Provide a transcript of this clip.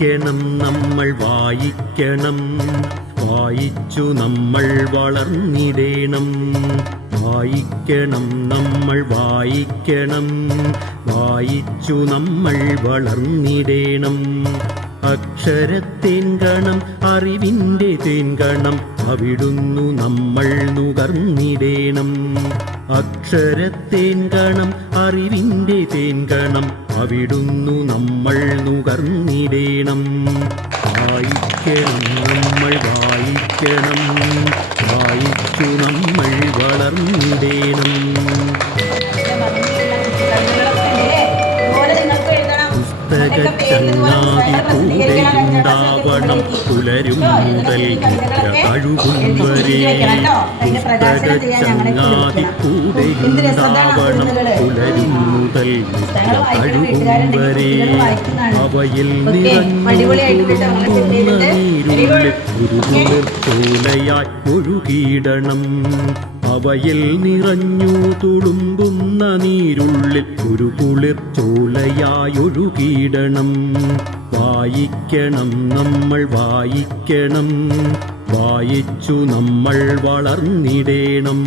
വായിക്കണം നമ്മൾ വായിക്കണം, വായിച്ചു നമ്മൾ വളർന്നിടേണം. വായിക്കണം നമ്മൾ വായിക്കണം, വായിച്ചു നമ്മൾ വളർന്നിടേണം. അക്ഷരത്തേൻകണം അറിവിൻ്റെ തേൻകണം, അവിടുന്നു നമ്മൾ നുകർന്നിടേണം. അക്ഷരത്തേൻകണം അറിവിൻ്റെ തേൻകണം, അവിടുന്നു നമ്മൾ നുകർന്നിടേണം. വായിക്കണം നമ്മൾ വായിക്കണം, വായിച്ചു നമ്മൾ വളർന്നിടേണം. പുസ്തകച്ചങ്ങാതി കൂടെയുണ്ടാവണം, പുലരും മുതൽ നിദ്ര കഴുകും വരെ. പുസ്തകച്ചങ്ങാതി കൂടെയുണ്ടാവണം, പുലരും മുതൽ നിദ്ര കഴുകും വരെ. അവയിൽ നിറഞ്ഞുകൊള്ളുന്ന നീരുള്ളിൽ ഒരു കുളിർച്ചോലയായി ഒഴുകിയിടണം. അവയിൽ നിറഞ്ഞു തുളുമ്പുന്ന നീരുള്ളിൽ ഒരു കുളിർച്ചോലയായൊഴുകിയിടണം. വായിക്കണം നമ്മൾ വായിക്കണം, വായിച്ചു നമ്മൾ വളർന്നിടേണം.